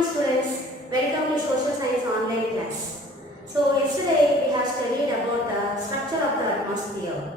morning students, welcome to social science online class. So yesterday we have studied about the structure of the atmosphere.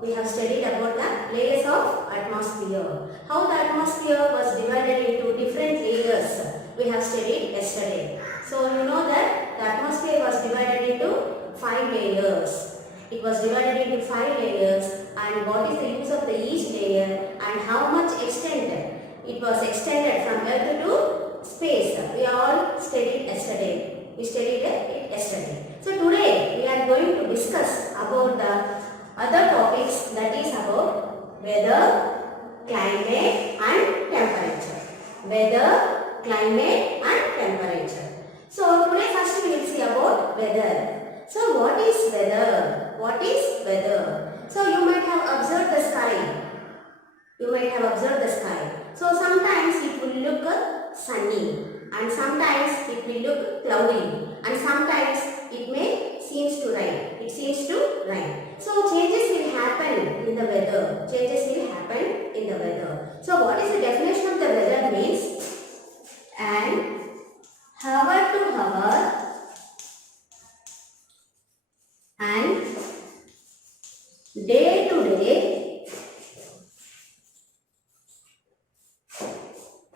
We have studied about the layers of atmosphere. How the atmosphere was divided into different layers. We have studied yesterday. So you know that the atmosphere was divided into 5 layers. It was divided into 5 layers, and what is the use of each layer and how much extent it was extended from earth to space. We all studied yesterday. We studied it yesterday. So today we are going to discuss about the other topics, that is about weather, climate and temperature. Weather, climate and temperature. So today first we will see about weather. So what is weather? What is weather? So you might have observed the sky. You might have observed the sky. So sometimes it will look sunny and sometimes it will look cloudy and sometimes it may seems to rain. It seems to rain. So changes will happen in the weather. Changes will happen in the weather. So what is the definition of the weather means? And hour to hour and day to day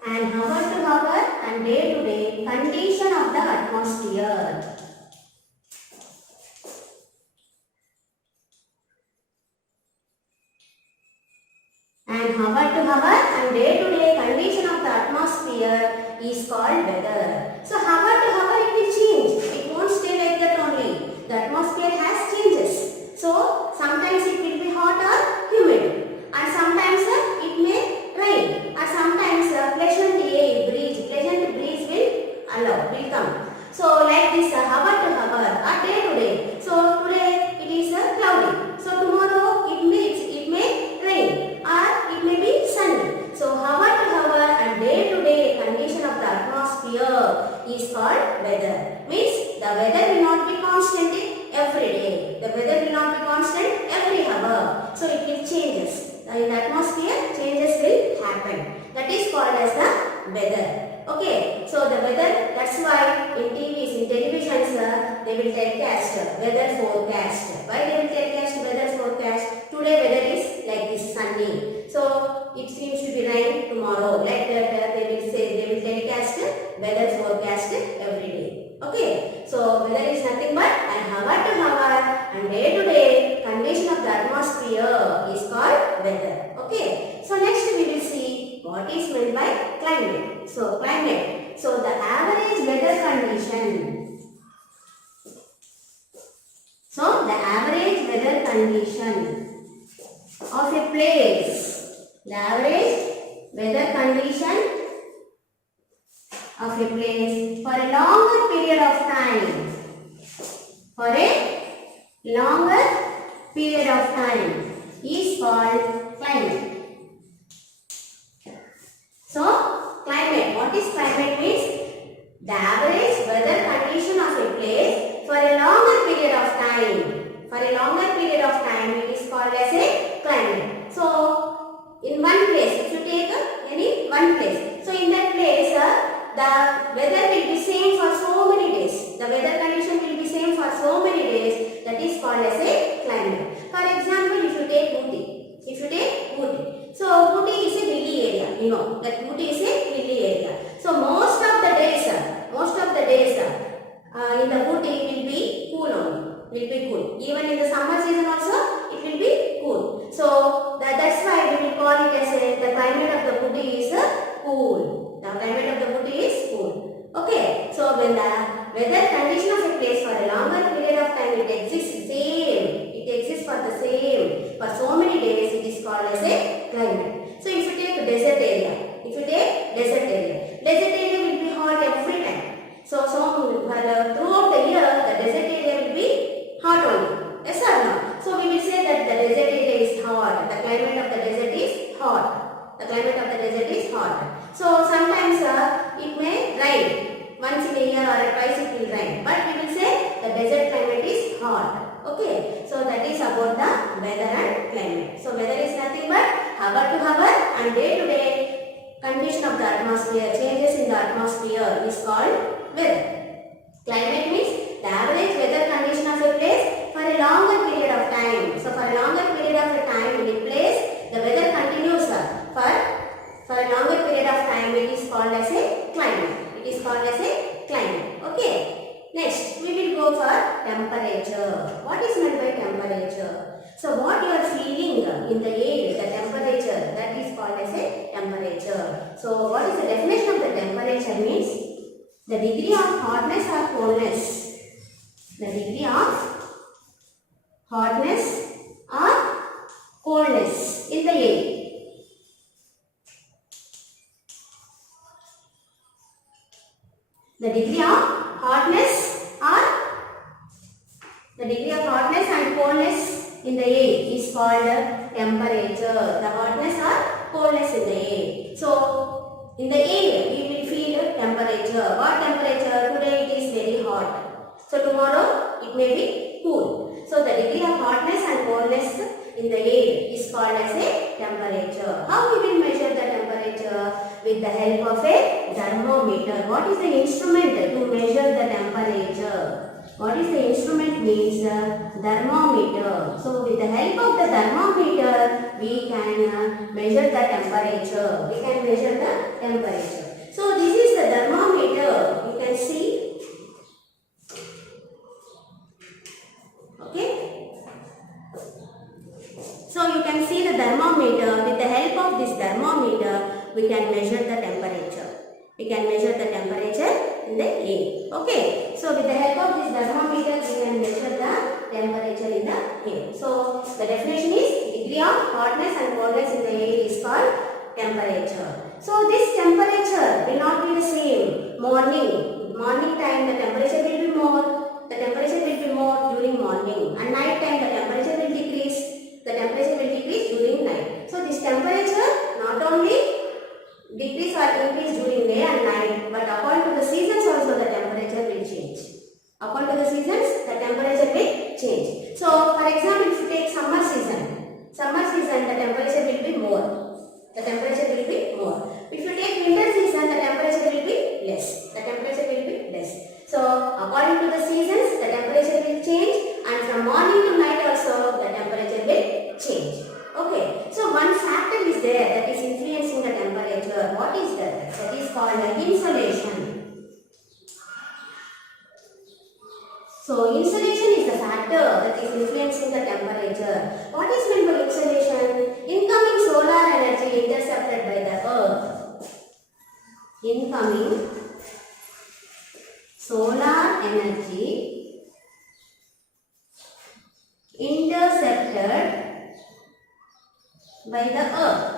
and hour to hour and day to day condition of the atmosphere. And hour to hour and day to day condition of the atmosphere is called weather. So hour to hour it will change. It won't stay like that only. The atmosphere has changes. So sometimes it will be hot or humid, and sometimes it may rain, or sometimes pleasant breeze will come. So like this hour to hour or day to day. So today it is cloudy. So tomorrow it may rain or it may be sunny. So hour to hour and day to day condition of the atmosphere is called weather. Means the weather will not be constant every day. The weather will not be constant every hour. So it will changes. In the atmosphere changes will happen. That is called as the weather. Okay, so the weather, that's why in TVs, in televisions, they will telecast weather forecast. Why they will telecast weather forecast? Today weather is like this, sunny. So it seems to be rain tomorrow. Like that they will telecast weather forecast every day. Okay, so weather is nothing but an hour to hour and day to day condition of the atmosphere is called weather. Okay, so next we will see what is meant by climate. So climate, so the average weather condition. So the average weather condition of a place. The average weather condition of a place for a longer period of time. For a longer period of time is called climate. So climate, what is climate means? The average weather condition of a place for a longer period of time. For a longer period of time it is called as a climate. So in one place, if you take any one place, so in that place the weather will be same for so many days. The weather condition will be same for so many days. That is called as a climate. For example, if you take Ooty. So Ooty is a hilly area. You know that Ooty is a hilly area. So most of the days in the Ooty will be cool only. Will be cool. Even in the summer season also it will be cool. So that's why we will call it as the climate of the Ooty is cool. The climate of the Ooty is cool. Okay. So when the weather condition of a place for a longer period of time it exists same. It exists for the same for so many days, it is called as a climate. So if you take desert area, desert area will be hot every time. So throughout the year the desert area will be hot only. Yes or no? So we will say that the desert area is hot. The climate of the desert is hot. The climate of the desert is hot. So sometimes it may rain. Once in a year or twice it will rain. But we will say the desert climate is hot. Okay, so that is about the weather and climate. So weather is nothing but hour to hour and day to day condition of the atmosphere, changes in the atmosphere is weather. Climate means the average weather condition of a place for a longer period of time. So for a longer period of time in a place, the weather continues for a longer period of time. It is called as a climate. It is called as a climate. Okay. Next, we will go for temperature. What is meant by temperature? So what you are feeling in the air, the temperature, that is called as a temperature. So what is the definition of the temperature means? The degree of hotness or coldness. The degree of hotness or coldness in the air. The degree of hotness and coldness in the air is called temperature. The hotness or coldness in the air. So in the air we will feel temperature. What temperature? Today it is very hot. So tomorrow it may be cool. So the degree of hotness and coldness in the air is called as a temperature. How we will measure the temperature? With the help of a thermometer. What is the instrument to measure the temperature? What is the instrument means? Thermometer. So with the help of the thermometer, we can measure the temperature. We can measure the temperature. So this is the thermometer. You can see. Okay. So you can see the thermometer. With the help of this thermometer, we can measure the temperature. We can measure the temperature in the air. Okay. So with the help of this thermometer, we can measure the temperature in the air. So the definition is degree of hotness and coldness in the air is called temperature. So this temperature will not be the same. Morning time the temperature will be more. The temperature will be more during morning. And night time the temperature will decrease. The temperature will decrease during night. So this temperature not only decrease or increase during day and night, but according to the seasons also the temperature will change. According to the seasons, the temperature will change. So, for example, if you take summer season the temperature will be more. The temperature will be more. If you take winter season, the temperature will be less. The temperature will be less. So, according to the seasons, the temperature will change, and from morning to night also the temperature will change. Okay, so one factor is there that is influencing the temperature. What is that? That is called insolation. So insolation is the factor that is influencing the temperature. What is meant by insolation? Incoming solar energy intercepted by the earth. Incoming solar energy intercepted by the earth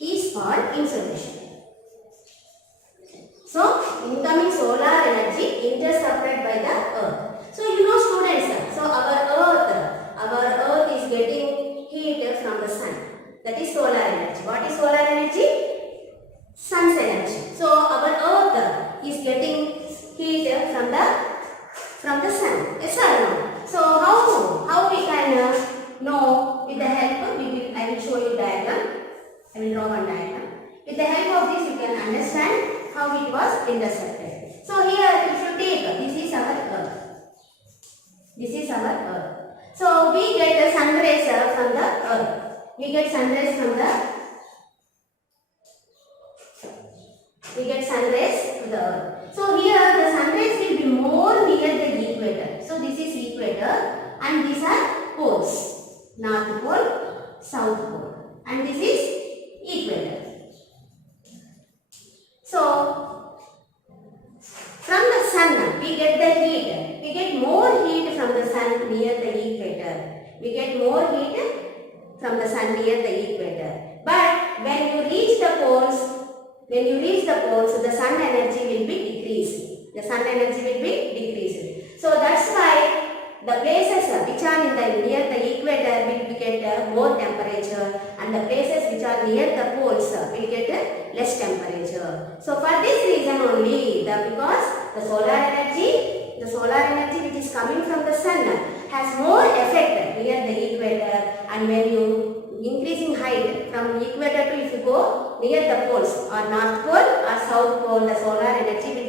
is called insolation. So, incoming solar energy intercepted by the earth. So, you know students, so our earth is getting heat from the sun. That is solar energy. What is solar energy? Sun's energy. So, our earth is getting heat from the sun. Yes or no? So, how we can know? With the help of, I will show you diagram. I will draw one diagram. With the help of this, you can understand how it was intercepted. So here, if you take, this is our earth. This is our earth. So we get the sun rays from the earth. We get sun rays from the earth. So here, the sun rays will be more near the equator. So this is equator, and these are poles. North pole, south pole, and this is equator. So, from the sun we get the heat. We get more heat from the sun near the equator. We get more heat from the sun near the equator. But when you reach the poles, the sun energy will be decreased. The sun energy will be decreased. So that's why the places which are near the equator will get more temperature, and the places which are near the poles will get less temperature. So for this reason only, because the solar energy which is coming from the sun has more effect near the equator, and when you increasing height from equator to, if you go near the poles or north pole or south pole, the solar energy will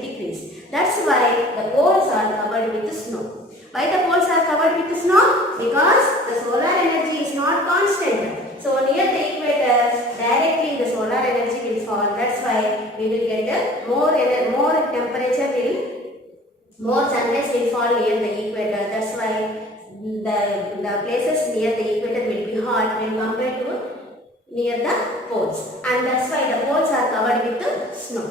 That's why the poles are covered with snow. Why the poles are covered with snow? Because the solar energy is not constant. So near the equator, directly the solar energy will fall. That's why we will get more temperature more sunlight will fall near the equator. That's why the places near the equator will be hot when compared to near the poles, and that's why the poles are covered with snow.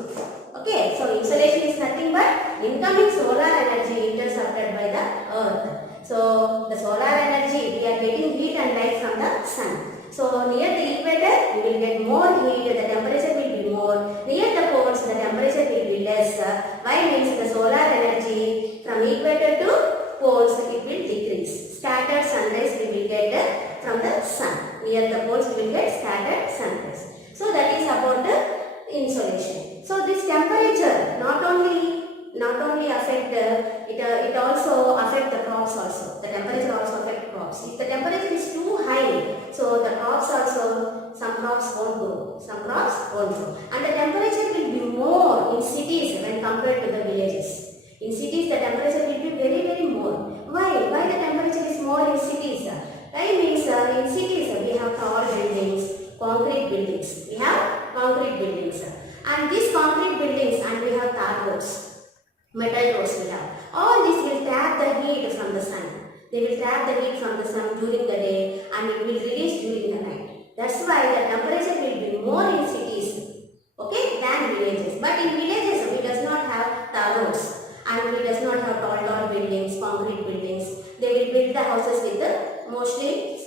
Okay, so insolation is nothing but incoming solar energy intercepted by the earth. So the solar energy, we are getting heat and light from the sun. So near the equator, we will get more heat, the temperature will be more. Near the poles, the temperature will be less. Why? Means the solar energy from equator to poles, it will decrease. Scattered sunrays we will get from the sun. Near the poles, we will get scattered sunrays. So that is about the insolation. So this temperature not only affect it also affect the crops also. The temperature also affect crops. If the temperature is too high, so the crops also, some crops won't grow, some crops won't grow. And the temperature will be more in cities when compared to the villages. In cities, the temperature will be very more. Why? Why the temperature is more in cities? Why? Means in cities we have tall buildings, concrete buildings. We have concrete buildings. And these concrete buildings, and we have tar roads, metal roads we have. All this will trap the heat from the sun. They will trap the heat from the sun during the day and it will release during the night. That's why the temperature will be more in cities, okay, than villages. But in villages we does not have tar roads and we does not have tall buildings, concrete buildings. They will build the houses with mostly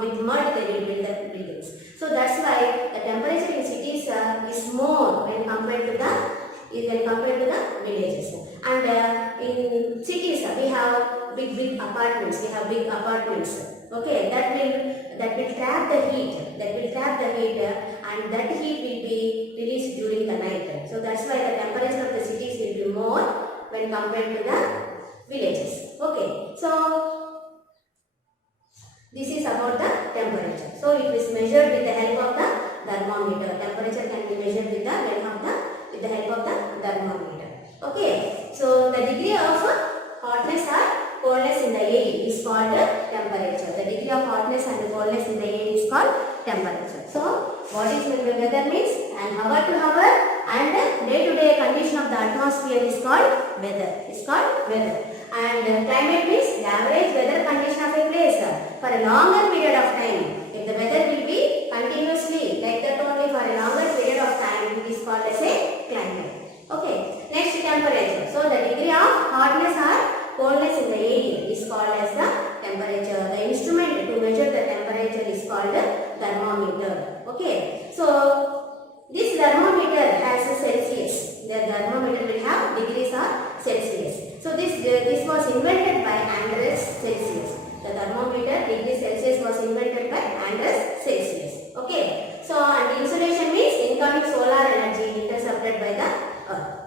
with mud. They will build the buildings. So that's why the temperature in cities is more when compared to the villages. And in cities we have big apartments. We have big apartments. Okay, that will trap the heat. And that heat will be released during the night. So that's why the temperature of the cities will be more when compared to the villages. Okay, so this is about the temperature. So it is measured with the help of the thermometer. Temperature can be measured with the help of the thermometer. Okay, so the degree of hotness or coldness in the air is called temperature. The degree of hotness and coldness in the air is called temperature. So what is weather means? An hour to hour and day-to-day condition of the atmosphere is called weather. And climate means the average weather condition of a place for a longer period of time. If the weather will be continuously like that only for a longer period of time, it is called as a climate. Okay, next temperature. So the degree of hotness or coldness in the air is called as the temperature. The instrument to measure the temperature is called a thermometer. Okay, so this thermometer has a Celsius. The thermometer will have degrees or Celsius. So this was invented by Andreas Celsius. The thermometer degree Celsius was invented by Andreas Celsius. Okay. So and insolation means incoming solar energy intercepted by the earth.